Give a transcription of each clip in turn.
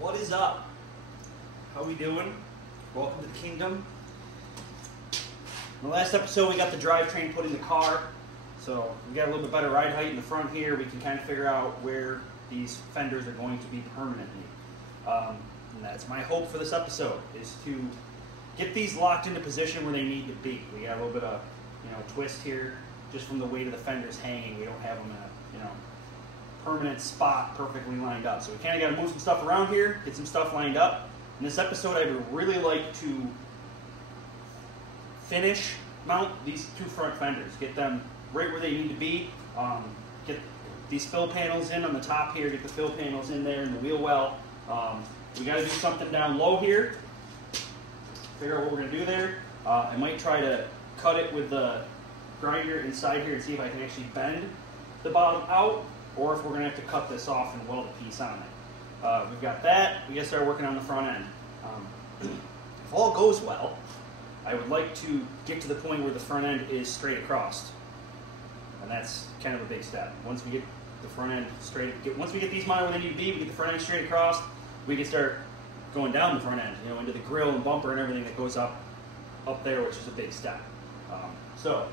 What is up? How we doing? Welcome to the kingdom. In the last episode, we got the drivetrain put in the car, so we got a little bit better ride height in the front here. We can kind of figure out where these fenders are going to be permanently. And that's my hope for this episode, is to get these locked into position where they need to be. We got a little bit of, twist here, just from the weight of the fenders hanging. We don't have them in a, permanent spot perfectly lined up. So we kind of got to move some stuff around here, get some stuff lined up. In this episode, I would really like to finish mount these two front fenders, get them right where they need to be, get these fill panels in on the top here, get the fill panels in there in the wheel well. We got to do something down low here, figure out what we're going to do there. I might try to cut it with the grinder inside here and see if I can actually bend the bottom out, or if we're going to have to cut this off and weld a piece on it. We've got that. We got to start working on the front end. If all goes well, I would like to get to the point where the front end is straight across. And that's kind of a big step. Once we get the front end straight, once we get these mounted where they need to be, we get the front end straight across, we can start going down the front end, into the grill and bumper and everything that goes up there, which is a big step. So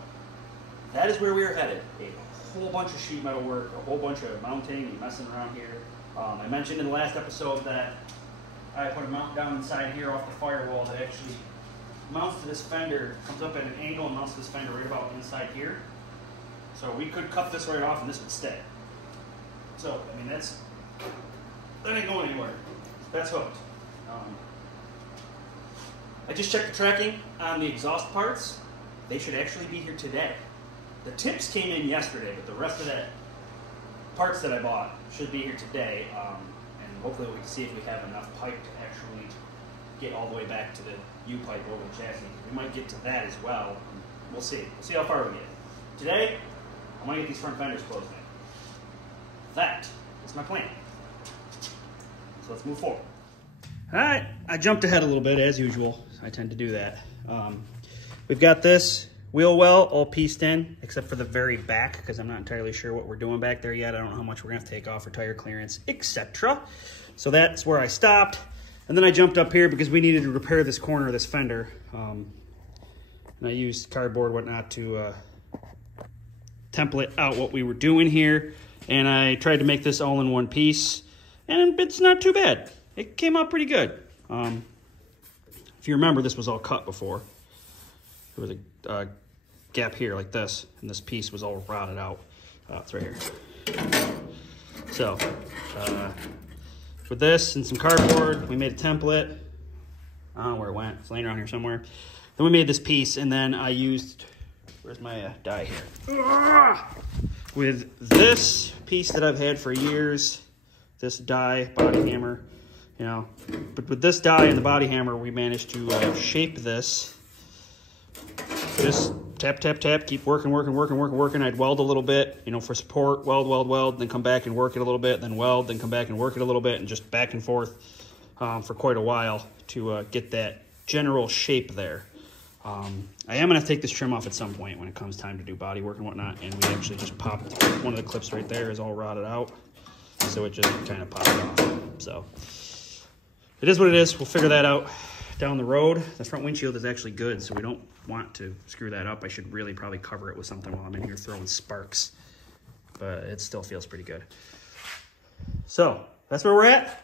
that is where we are headed. A whole bunch of sheet metal work, a whole bunch of mounting and messing around here. I mentioned in the last episode that I put a mount down inside here off the firewall that actually mounts to this fender, comes up at an angle and mounts to this fender right about inside here. So we could cut this right off and this would stay. So, that ain't going anywhere. That's hooked. I just checked the tracking on the exhaust parts. They should actually be here today. The tips came in yesterday, but the rest of that parts that I bought should be here today. And hopefully we can see if we have enough pipe to actually get all the way back to the U-pipe over the chassis. We might get to that as well. We'll see. We'll see how far we get. Today, I want to get these front fenders closed in. That is my plan. So let's move forward. All right, I jumped ahead a little bit as usual. I tend to do that. We've got this wheel well all pieced in, except for the very back, because I'm not entirely sure what we're doing back there yet. I don't know how much we're gonna have to take off for tire clearance, etc. So that's where I stopped. And then I jumped up here because we needed to repair this corner of this fender. And I used cardboard, whatnot, to template out what we were doing here. And I tried to make this all in one piece, and it's not too bad. It came out pretty good. If you remember, this was all cut before. There was a gap here like this, and this piece was all rotted out. It's right here. So, with this and some cardboard, we made a template. I don't know where it went. It's laying around here somewhere. Then we made this piece, and then I used, where's my die here? With this piece that I've had for years, this die, body hammer, but with this die and the body hammer, we managed to shape this. Just tap, tap, tap, keep working. I'd weld a little bit, for support, weld, then come back and work it a little bit, then weld, then come back and work it a little bit, and just back and forth for quite a while to get that general shape there. I am going to take this trim off at some point when it comes time to do body work and whatnot, and we actually just popped one of the clips right there is all rotted out, so it just kind of popped off. So it is what it is. We'll figure that out down the road. The front windshield is actually good, so we don't want to screw that up. I should really probably cover it with something while I'm in here throwing sparks, but it still feels pretty good. So that's where we're at.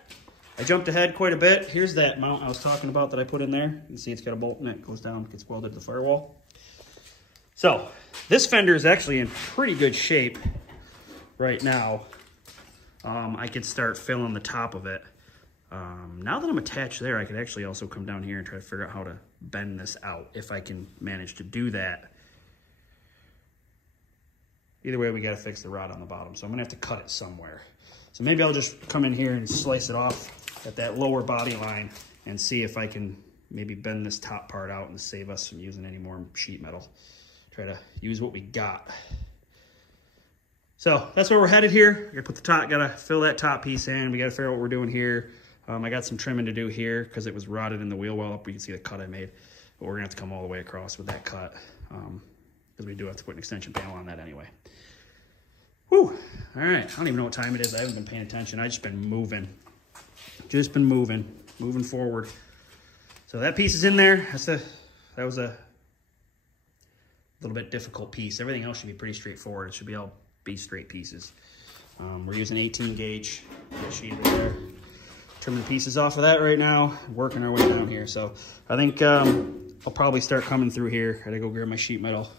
I jumped ahead quite a bit. Here's that mount I was talking about that I put in there. You can see it's got a bolt in it, goes down, gets welded to the firewall. So this fender is actually in pretty good shape right now. I could start filling the top of it. Now that I'm attached there, I could actually also come down here and try to figure out how to bend this out, if I can manage to do that. Either way, we got to fix the rod on the bottom, so I'm gonna have to cut it somewhere. So maybe I'll just come in here and slice it off at that lower body line and see if I can maybe bend this top part out and save us from using any more sheet metal. Try to use what we got. So that's where we're headed here. Gotta fill that top piece in. We gotta figure out what we're doing here. I got some trimming to do here because it was rotted in the wheel well up. You can see the cut I made, but we're gonna have to come all the way across with that cut because we do have to put an extension panel on that anyway. Whew. All right, I don't even know what time it is. I haven't been paying attention. I've just been moving. just been moving forward. So that piece is in there. That was a little bit difficult piece. Everything else should be pretty straightforward. It should be all straight pieces. We're using 18 gauge sheet there. Trimming pieces off of that right now, working our way down here. So I think I'll probably start coming through here. I gotta go grab my sheet metal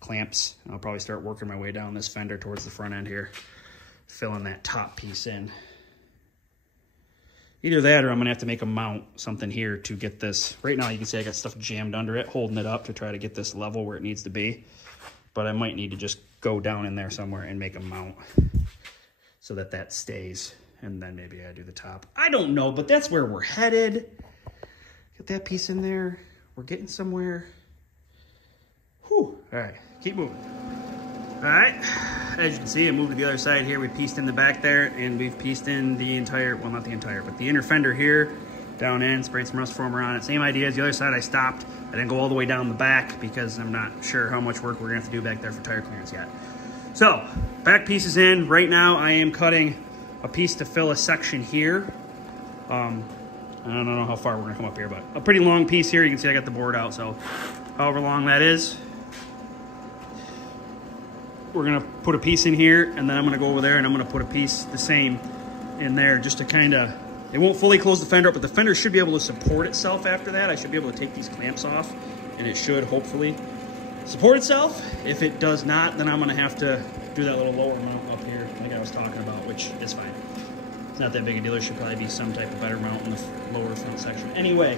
clamps, and I'll probably start working my way down this fender towards the front end here, filling that top piece in. Either that or I'm gonna have to make a mount, something here to get this. Right now you can see I got stuff jammed under it, holding it up to try to get this level where it needs to be. But I might need to just go down in there somewhere and make a mount so that that stays. And then maybe I do the top. I don't know, but that's where we're headed. Get that piece in there. We're getting somewhere. Whew. All right, keep moving. All right, as you can see, I moved to the other side here. We pieced in the back there, and we've pieced in the entire, well, not the entire, but the inner fender here, down in, sprayed some rust former on it. Same idea as the other side. I stopped. I didn't go all the way down the back because I'm not sure how much work we're gonna have to do back there for tire clearance yet. So, back piece is in. Right now, I am cutting a piece to fill a section here. I don't know how far we're gonna come up here, but a pretty long piece here. You can see I got the board out, so however long that is. We're gonna put a piece in here, and then I'm gonna go over there and I'm gonna put a piece the same in there just to kinda, it won't fully close the fender up, but the fender should be able to support itself after that. I should be able to take these clamps off, and it should hopefully support itself. If it does not, then I'm gonna have to do that little lower mount up here like I was talking about, which is fine. It's not that big a deal. There should probably be some type of better mount in the lower front section. Anyway,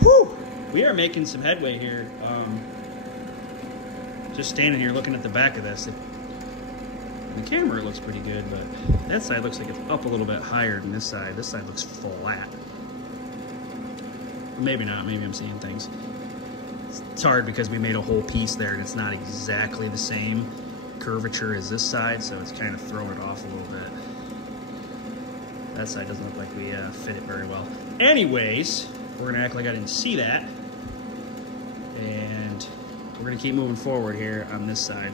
whew, we are making some headway here. Just standing here looking at the back of this. In the camera it looks pretty good, but that side looks like it's up a little bit higher than this side. This side looks flat. Or maybe not, maybe I'm seeing things. It's hard because we made a whole piece there and it's not exactly the same curvature as this side, so it's kind of throwing it off a little bit. That side doesn't look like we fit it very well. Anyways, we're gonna act like I didn't see that. And we're gonna keep moving forward here on this side.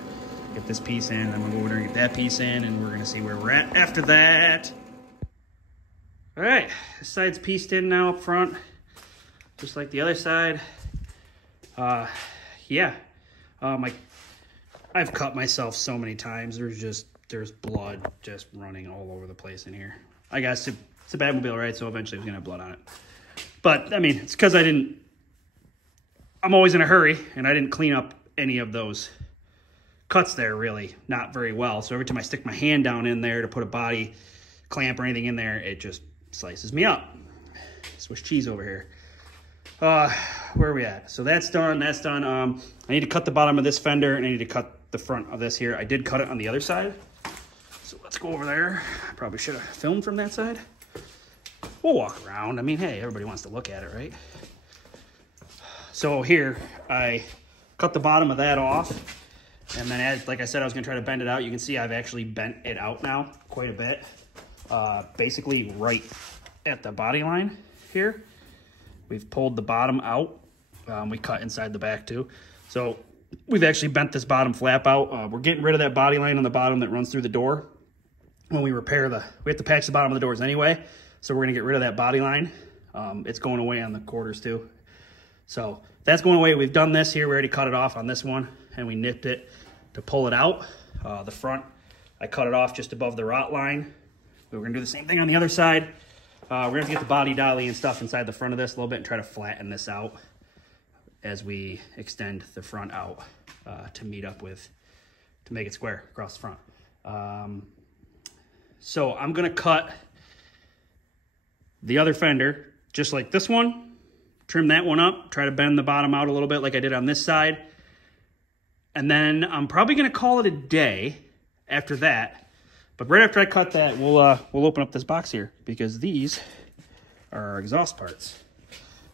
Get this piece in, I'm gonna go over there and get that piece in, and we're gonna see where we're at after that. All right, this side's pieced in now up front, just like the other side. Yeah, I've cut myself so many times. There's blood just running all over the place in here. I guess it's a Batmobile, right? So eventually it's gonna have blood on it. But I mean, it's because I'm always in a hurry, and I didn't clean up any of those cuts there, really, not very well. So every time I stick my hand down in there to put a body clamp or anything in there, it just slices me up. Swiss cheese over here. Where are we at? So that's done, that's done. I need to cut the bottom of this fender, and I need to cut the front of this here. I did cut it on the other side. So let's go over there. I probably should have filmed from that side. We'll walk around. I mean, hey, everybody wants to look at it, right? So here, I cut the bottom of that off, and then like I said, I was gonna try to bend it out. You can see I've actually bent it out now quite a bit. Basically right at the body line here. We've pulled the bottom out. We cut inside the back too. So we've actually bent this bottom flap out. We're getting rid of that body line on the bottom that runs through the door. When we repair we have to patch the bottom of the doors anyway. So we're gonna get rid of that body line. It's going away on the quarters too. So that's going away. We've done this here. We already cut it off on this one, and we nipped it to pull it out. The front, I cut it off just above the rot line. We're gonna do the same thing on the other side. We're gonna have to get the body dolly and stuff inside the front of this a little bit and try to flatten this out as we extend the front out to make it square across the front. So I'm gonna cut the other fender just like this one. Trim that one up, try to bend the bottom out a little bit like I did on this side. And then I'm probably gonna call it a day after that. But right after I cut that, we'll open up this box here, because these are our exhaust parts.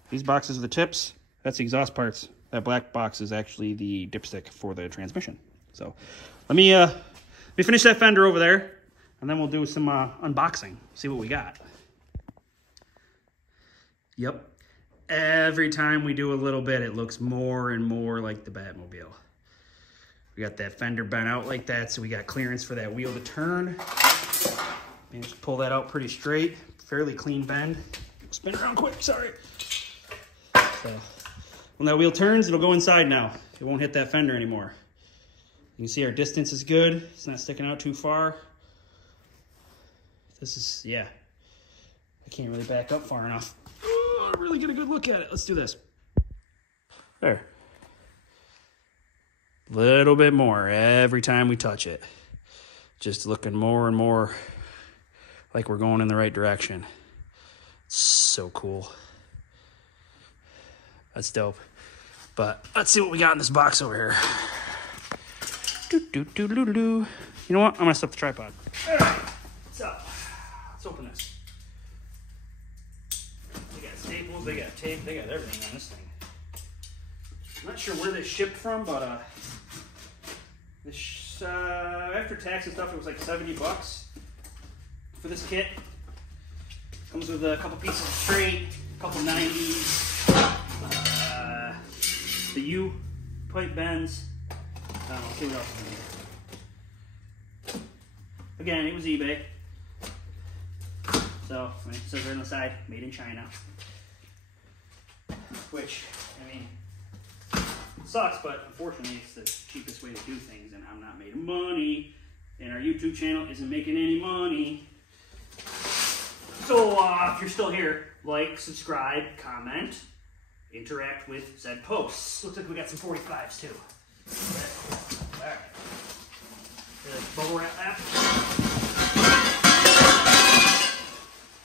These boxes are the tips, that's the exhaust parts. That black box is actually the dipstick for the transmission. So let me finish that fender over there, and then we'll do some unboxing, see what we got. Yep. Every time we do a little bit, it looks more and more like the Batmobile. We got that fender bent out like that, so we got clearance for that wheel to turn. Managed to pull that out pretty straight. fairly clean bend. Spin around quick, sorry. So, when that wheel turns, it'll go inside now. It won't hit that fender anymore. You can see our distance is good. It's not sticking out too far. This is, yeah. I can't really back up far enough. Oh, really get a good look at it. Let's do this. There. Little bit more every time we touch it. Just looking more and more like we're going in the right direction. It's so cool. That's dope. But let's see what we got in this box over here. You know what? I'm gonna set the tripod. All right. So let's open this. They got staples, they got tape, they got everything on this thing. I'm not sure where they shipped from, but this after tax and stuff, it was like 70 bucks for this kit. Comes with a couple pieces of straight, a couple 90s, the U pipe bends. Let's see what else is in here. Again, it was eBay. So, it says right on the side, made in China. Which, I mean, sucks, but unfortunately it's the cheapest way to do things, and I'm not making money, and our YouTube channel isn't making any money. So, if you're still here, like, subscribe, comment, interact with said posts. Looks like we got some 45s too. Alright. Bubble wrap that.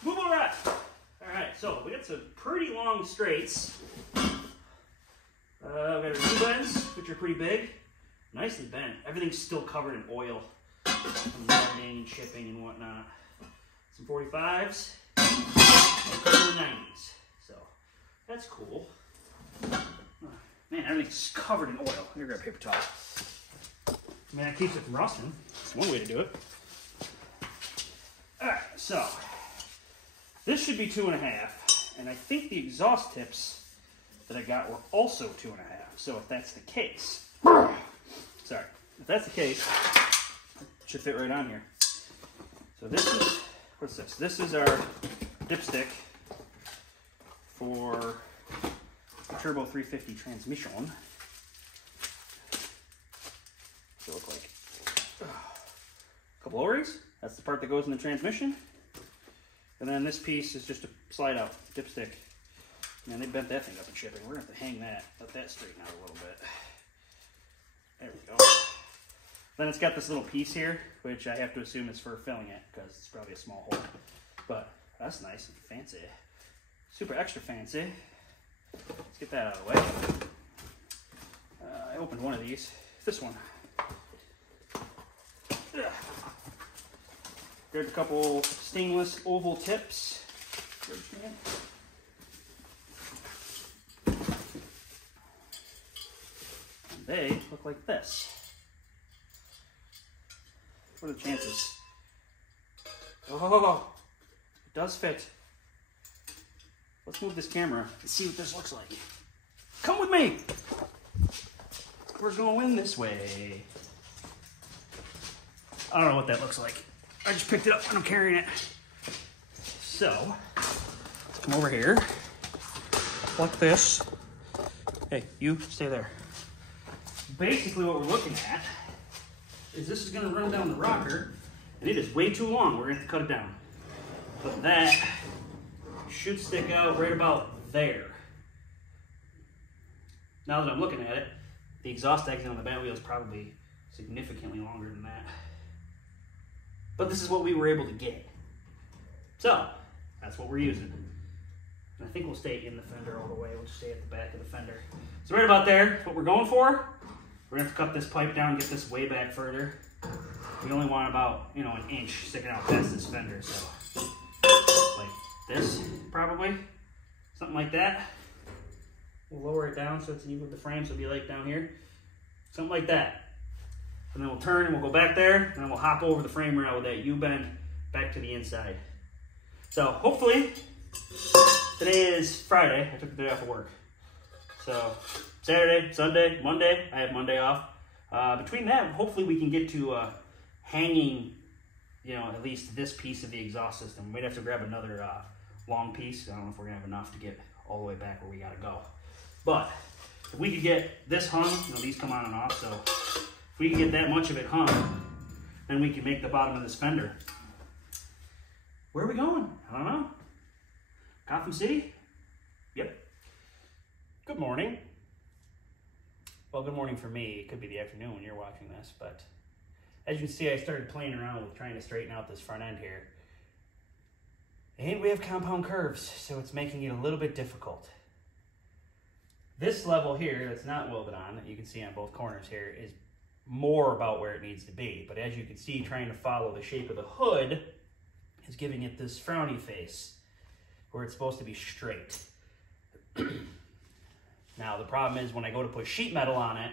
Bubble wrap! Alright, so we got some pretty long straights. We got our U-bends, which are pretty big. Nicely bent. Everything's still covered in oil from loading and shipping and whatnot. Some 45s. And a couple of 90s. So, that's cool. Man, everything's covered in oil. Here, grab a paper towel. Man, that keeps it from rusting. That's one way to do it. Alright, so this should be 2.5, and I think the exhaust tips that I got were also 2.5. So if that's the case, sorry, if that's the case, it should fit right on here. So this is, what's this? This is our dipstick for the Turbo 350 transmission. What's it look like? A couple O-rings. That's the part that goes in the transmission. And then this piece is just a slide out dipstick. Man, they bent that thing up in shipping. We're gonna have to hang that, let that straighten out a little bit. There we go. Then it's got this little piece here, which I have to assume is for filling it, because it's probably a small hole. But that's nice and fancy. Super extra fancy. Let's get that out of the way. I opened one of these. This one. Grabbed a couple stainless oval tips. And they look like this. What are the chances? Oh, it does fit. Let's move this camera and see what this looks like. Come with me. We're going this way. I don't know what that looks like. I just picked it up and I'm carrying it. So, let's come over here. Like this. Hey, you stay there. Basically what we're looking at is this is gonna run down the rocker, and it is way too long. We're gonna have to cut it down. But that should stick out right about there. Now that I'm looking at it, the exhaust exit on the back wheel is probably significantly longer than that. But this is what we were able to get. So, that's what we're using. And I think we'll stay in the fender all the way. We'll just stay at the back of the fender. So right about there is what we're going for. We're gonna have to cut this pipe down and get this way back further. We only want about, you know, an inch sticking out past this fender, so like this, probably. Something like that. We'll lower it down so it's even with the frame, so it'll be like down here. Something like that. And then we'll turn and we'll go back there, and then we'll hop over the frame rail with that U-bend back to the inside. So hopefully, today is Friday. I took the day off of work. So Saturday, Sunday, Monday, I have Monday off. Between that, hopefully we can get to hanging you know, at least this piece of the exhaust system. We'd have to grab another long piece. I don't know if we're gonna have enough to get all the way back where we gotta go. But if we could get this hung, you know, these come on and off, so if we can get that much of it hung, then we can make the bottom of this fender. Where are we going? I don't know. Gotham City? Yep. Good morning. Well, good morning for me. It could be the afternoon when you're watching this, but as you can see, I started playing around with trying to straighten out this front end here. And we have compound curves, so it's making it a little bit difficult. This level here that's not welded on, that you can see on both corners here, is more about where it needs to be. But as you can see, trying to follow the shape of the hood is giving it this frowny face where it's supposed to be straight. Now, the problem is when I go to put sheet metal on it,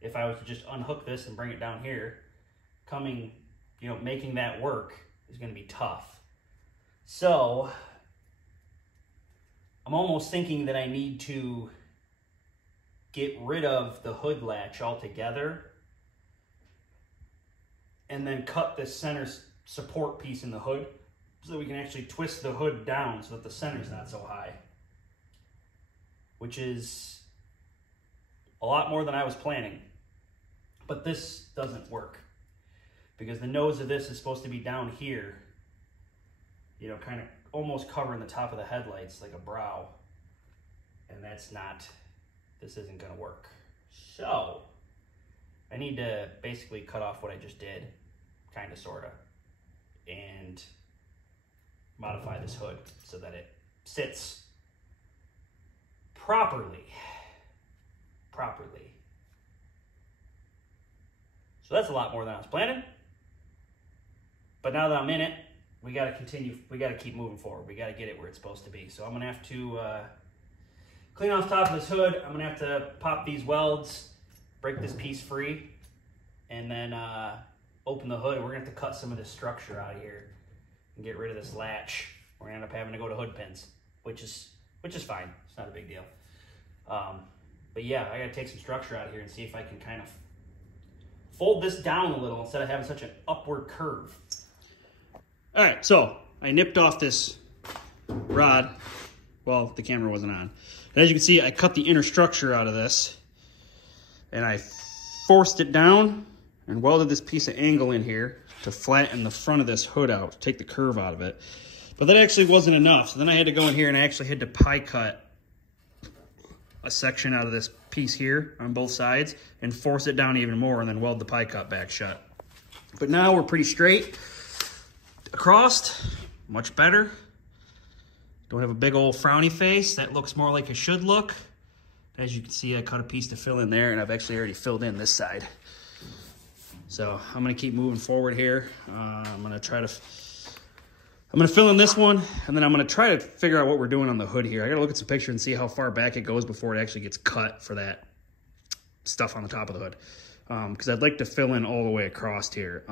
if I was to just unhook this and bring it down here, making that work is going to be tough. So I'm almost thinking that I need to get rid of the hood latch altogether and then cut this center support piece in the hood so that we can actually twist the hood down so that the center's not so high, which is a lot more than I was planning. But this doesn't work because the nose of this is supposed to be down here, you know, kind of almost covering the top of the headlights like a brow. And this isn't gonna work. So I need to basically cut off what I just did, kind of, sort of, and modify this hood so that it sits properly. So that's a lot more than I was planning. But now that I'm in it, we gotta keep moving forward. We gotta get it where it's supposed to be. So I'm gonna have to clean off top of this hood. I'm gonna have to pop these welds, break this piece free, and then open the hood. We're gonna have to cut some of this structure out of here and get rid of this latch. We're gonna end up having to go to hood pins, which is fine. It's not a big deal. But yeah, I gotta take some structure out of here and see if I can kind of fold this down a little instead of having such an upward curve. All right, so I nipped off this rod. Well, the camera wasn't on. And as you can see, I cut the inner structure out of this and I forced it down and welded this piece of angle in here to flatten the front of this hood out, to take the curve out of it. But that actually wasn't enough. So then I had to go in here and I actually had to pie cut a section out of this piece here on both sides and force it down even more and then weld the pie cut back shut. But now we're pretty straight across, much better. Don't have a big old frowny face. That looks more like it should look. As you can see, I cut a piece to fill in there and I've actually already filled in this side. So I'm gonna keep moving forward here. I'm gonna fill in this one, and then I'm gonna try to figure out what we're doing on the hood here. I gotta look at some picture and see how far back it goes before it actually gets cut for that stuff on the top of the hood. Because I'd like to fill in all the way across here.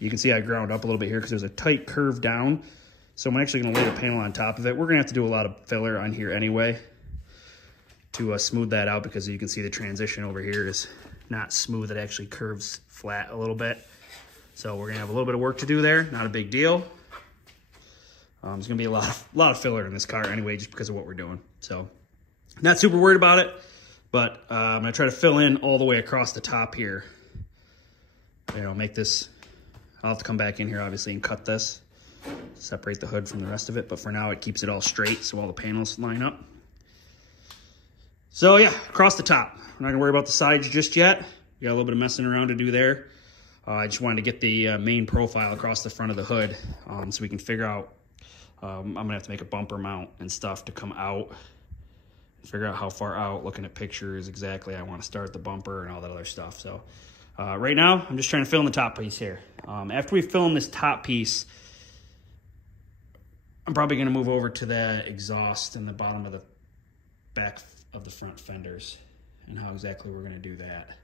You can see I ground up a little bit here because there's a tight curve down. So I'm actually gonna lay the panel on top of it. We're gonna have to do a lot of filler on here anyway to smooth that out, because you can see the transition over here is not smooth. It actually curves flat a little bit. So we're gonna have a little bit of work to do there. Not a big deal. There's gonna be a lot of filler in this car anyway, just because of what we're doing. So not super worried about it, but I'm gonna try to fill in all the way across the top here. You know, make this, I'll have to come back in here obviously and cut this, separate the hood from the rest of it. But for now, it keeps it all straight so all the panels line up. So yeah, across the top. We're not gonna worry about the sides just yet. We got a little bit of messing around to do there. I just wanted to get the main profile across the front of the hood so we can figure out, I'm gonna have to make a bumper mount and stuff to come out, figure out how far out, looking at pictures exactly I want to start the bumper and all that other stuff. So right now, I'm just trying to fill in the top piece here. After we fill in this top piece, I'm probably gonna move over to the exhaust and the bottom of the back of the front fenders and how exactly we're gonna do that,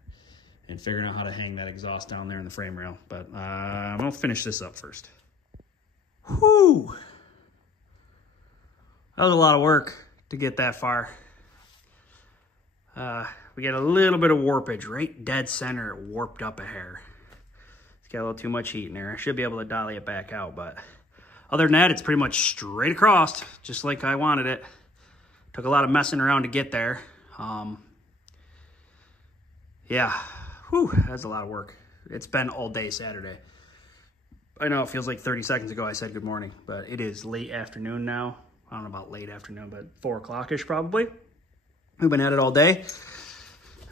and figuring out how to hang that exhaust down there in the frame rail. But I'm gonna finish this up first. Whew! That was a lot of work to get that far. We got a little bit of warpage right dead center, it warped up a hair. It's got a little too much heat in there. I should be able to dolly it back out, but other than that, it's pretty much straight across, just like I wanted it. Took a lot of messing around to get there. Yeah, whew, that's a lot of work. It's been all day Saturday. I know it feels like 30 seconds ago I said good morning, but it is late afternoon now. I don't know about late afternoon, but 4 o'clock-ish probably. We've been at it all day,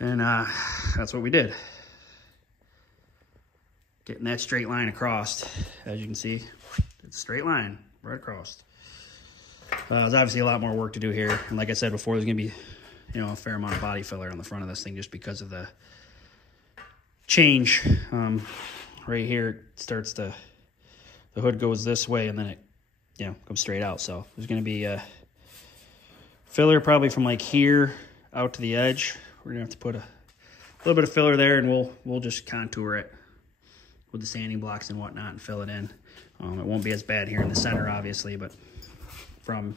and that's what we did. Getting that straight line across, as you can see, it's a straight line right across. There's obviously a lot more work to do here, and like I said before, there's gonna be, a fair amount of body filler on the front of this thing just because of the change. Right here, it starts to, the hood goes this way, and then it, comes straight out. So there's gonna be a filler probably from like here out to the edge. We're gonna have to put a little bit of filler there, and we'll just contour it with the sanding blocks and whatnot and fill it in. It won't be as bad here in the center, obviously, but from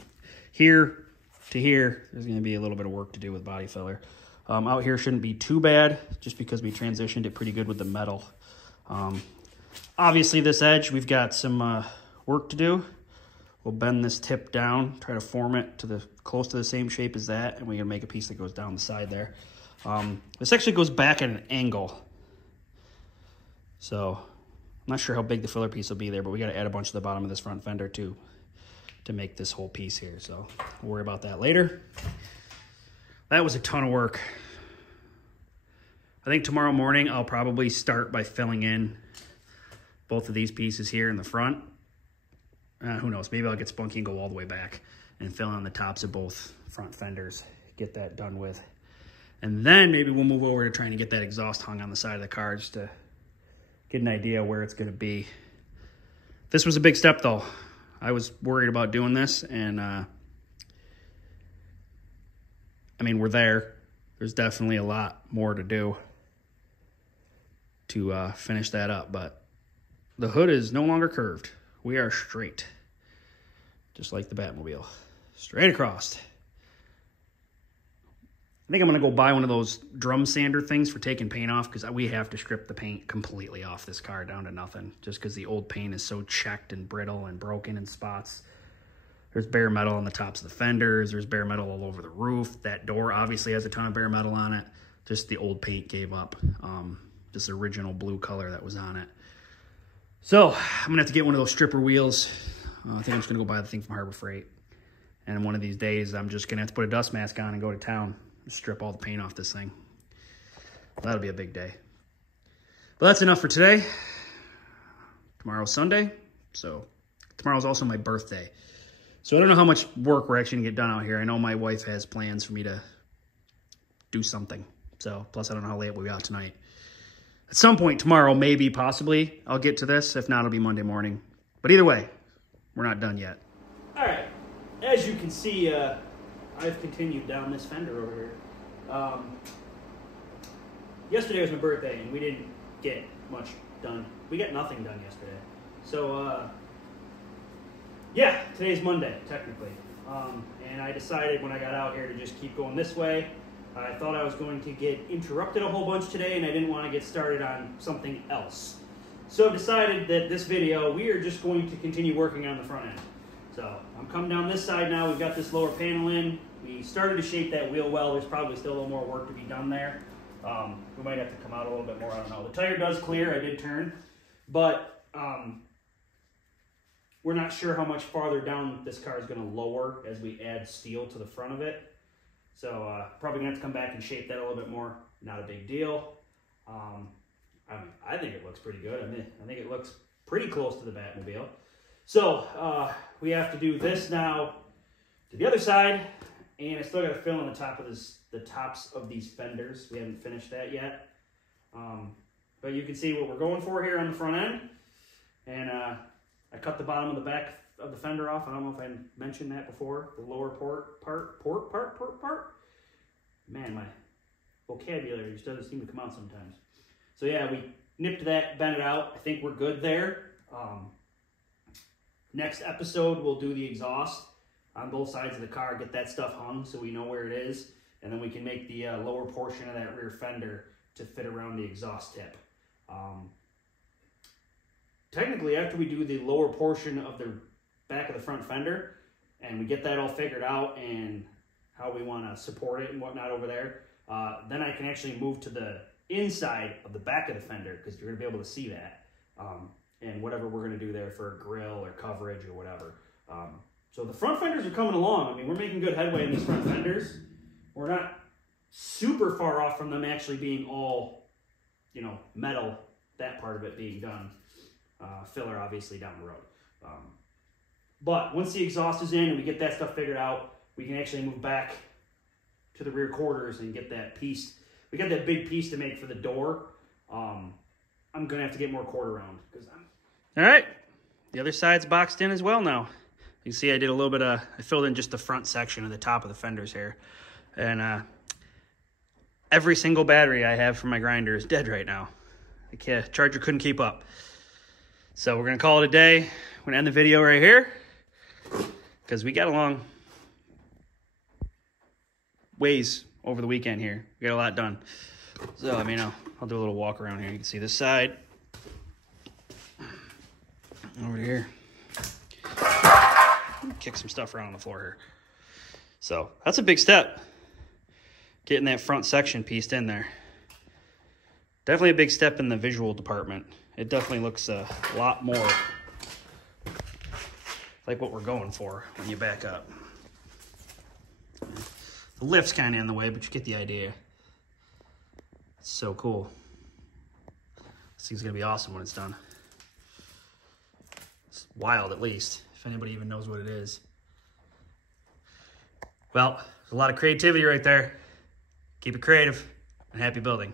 here to here, there's gonna be a little bit of work to do with body filler. Out here shouldn't be too bad, just because we transitioned it pretty good with the metal. Obviously this edge, we've got some work to do. We'll bend this tip down, try to form it to close to the same shape as that, and we're gonna make a piece that goes down the side there. This actually goes back at an angle. So I'm not sure how big the filler piece will be there, but we gotta add a bunch to the bottom of this front fender too to make this whole piece here. So we'll worry about that later. That was a ton of work. I think tomorrow morning I'll probably start by filling in both of these pieces here in the front. Who knows, maybe I'll get spunky and go all the way back and fill in the tops of both front fenders, get that done with. And then maybe we'll move over to trying to get that exhaust hung on the side of the car just to get an idea where it's gonna be. This was a big step though. I was worried about doing this, and I mean, we're there. There's definitely a lot more to do to finish that up, but the hood is no longer curved. We are straight, just like the Batmobile, straight across. I think I'm gonna go buy one of those drum sander things for taking paint off, because we have to strip the paint completely off this car down to nothing, just because the old paint is so checked and brittle and broken in spots. There's bare metal on the tops of the fenders. There's bare metal all over the roof. That door obviously has a ton of bare metal on it. Just the old paint gave up. This original blue color that was on it. So I'm gonna have to get one of those stripper wheels. I think I'm just gonna go buy the thing from Harbor Freight. And one of these days, I'm just gonna have to put a dust mask on and go to town, strip all the paint off this thing. That'll be a big day. But that's enough for today. Tomorrow's Sunday, so tomorrow's also my birthday. So I don't know how much work we're actually gonna get done out here. I know my wife has plans for me to do something. So, plus I don't know how late we'll be out tonight. At some point tomorrow, maybe, possibly, I'll get to this. If not, it'll be Monday morning. But either way, we're not done yet. All right, as you can see, I've continued down this fender over here. Yesterday was my birthday, and we didn't get much done. We got nothing done yesterday. So, yeah, today's Monday, technically. And I decided when I got out here to just keep going this way. I thought I was going to get interrupted a whole bunch today, and I didn't want to get started on something else. So I decided that this video, we are just going to continue working on the front end. So I'm coming down this side now. We've got this lower panel in. We started to shape that wheel well. There's probably still a little more work to be done there. We might have to come out a little bit more. I don't know. The tire does clear. I did turn. But we're not sure how much farther down this car is going to lower as we add steel to the front of it. So probably going to have to come back and shape that a little bit more. Not a big deal. I think it looks pretty good. I think it looks pretty close to the Batmobile. So we have to do this now to the other side, and I still got to fill in the tops of these fenders. We haven't finished that yet. But you can see what we're going for here on the front end. And I cut the bottom of the back of the fender off. I don't know if I mentioned that before. The lower port part. Man, my vocabulary just doesn't seem to come out sometimes. So yeah, we nipped that, bent it out. I think we're good there. Next episode, we'll do the exhaust on both sides of the car, get that stuff hung so we know where it is, and then we can make the lower portion of that rear fender to fit around the exhaust tip. technically after we do the lower portion of the back of the front fender and we get that all figured out and how we want to support it and whatnot over there, then I can actually move to the inside of the back of the fender because you're going to be able to see that. And whatever we're going to do there for a grill or coverage or whatever. So the front fenders are coming along. I mean, we're making good headway in these front fenders. We're not super far off from them actually being all, you know, metal, that part of it being done. Filler, obviously, down the road. But once the exhaust is in and we get that stuff figured out, we can actually move back to the rear quarters and get that piece. We got that big piece to make for the door. I'm going to have to get more quarter round. All right. The other side's boxed in as well now. You can see I did a little bit of, I filled in just the front section of the top of the fenders here. And every single battery I have for my grinder is dead right now. The charger couldn't keep up. So we're going to call it a day. I'm going to end the video right here because we got a long ways over the weekend here. We got a lot done. So, I mean, I'll do a little walk around here. You can see this side. Over here. Kick some stuff around on the floor here. So that's a big step. Getting that front section pieced in there. Definitely a big step in the visual department. It definitely looks a lot more like what we're going for when you back up. The lift's kind of in the way, but you get the idea. It's so cool. This thing's going to be awesome when it's done. It's wild, at least, if anybody even knows what it is. Well, there's a lot of creativity right there. Keep it creative and happy building.